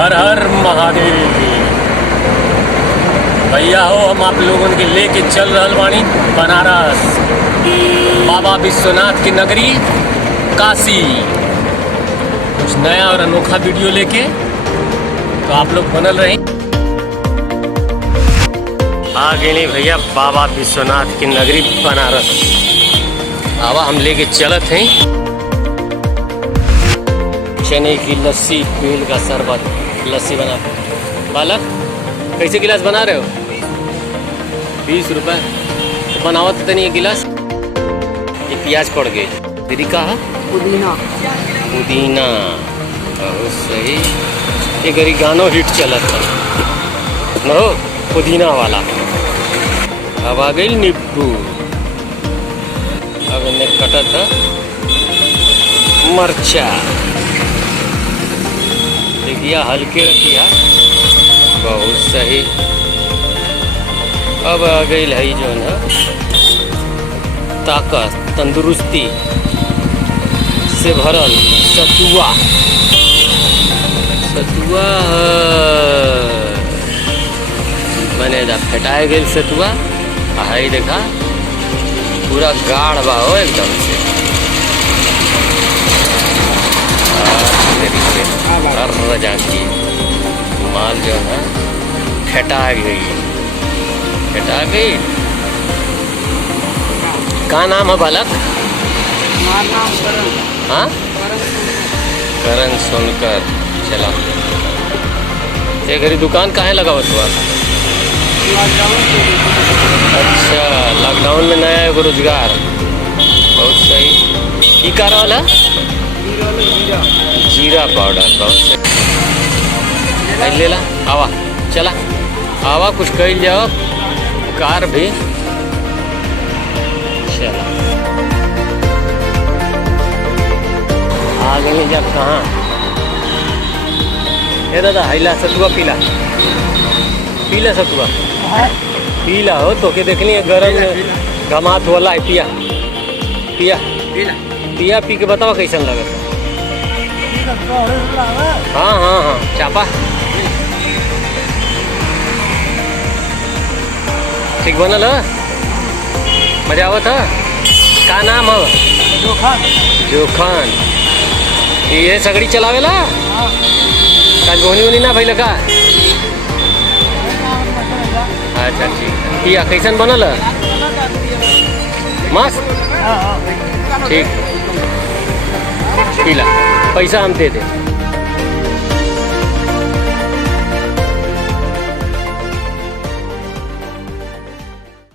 हर हर महादेव। भैया हो, हम आप लोगों के लेके चल रहल बानी बनारस, बाबा विश्वनाथ की नगरी काशी। कुछ नया और अनोखा वीडियो लेके, तो आप लोग बनल रहे। आ गए नहीं भैया बाबा विश्वनाथ की नगरी बनारस। आवा हम लेके चलत हैं। चने की लस्सी, बेल का शरबत, लस्सी बना। बालक कैसे गिलास बना रहे हो? 20 रुपए। तो बनावत तो नहीं है गिलास। ये प्याज पड़ गई। दीदी का पुदीना। पुदीना बहुत सही। ये गरी गानो हिट चलत है न, पुदीना वाला। अब आ गई नींबू। अब इन्हें कटा था मरचा। देखिए हल्के रखिया, बहुत सही। अब आ गई है जो है ताकत, तंदुरुस्ती से भरल सतुआ। सतुआ बने जा फेटाए गई सतुआ। हाई देखा पूरा गाढ़ बा हो एकदम से। जाती माल जो है फेटा गई। का नाम है बालक? हाँ, करण सोनकर। चला ये घरी दुकान कहाँ लगा हुआ तुम्हारा? अच्छा, लॉकडाउन में नया एगो रोजगार। बहुत सही। ये कार वाला जीरा पाउडर, बहुत सही। ले ला, आवा चला, आवा कुछ कह जाओ। कार भी चला। आ गए जब कहाँ? ये दादा हैला सतुआ पीला, पीला सतुआ पीला हो तो के देखनी है गरम घमात वाला है। पिया पिया पिया, पी के बताओ कैसन लगे। हाँ हाँ हाँ, चापा ठीक बनल है, मजा आवत है। का नाम है? जोखान। ये सगड़ी चलावेला? काज गोनी वोनी ना भइल का? अच्छा ठीक है। पिया कैसन बनल है? मस्त, ठीक। पीला, पैसा हम दे दे।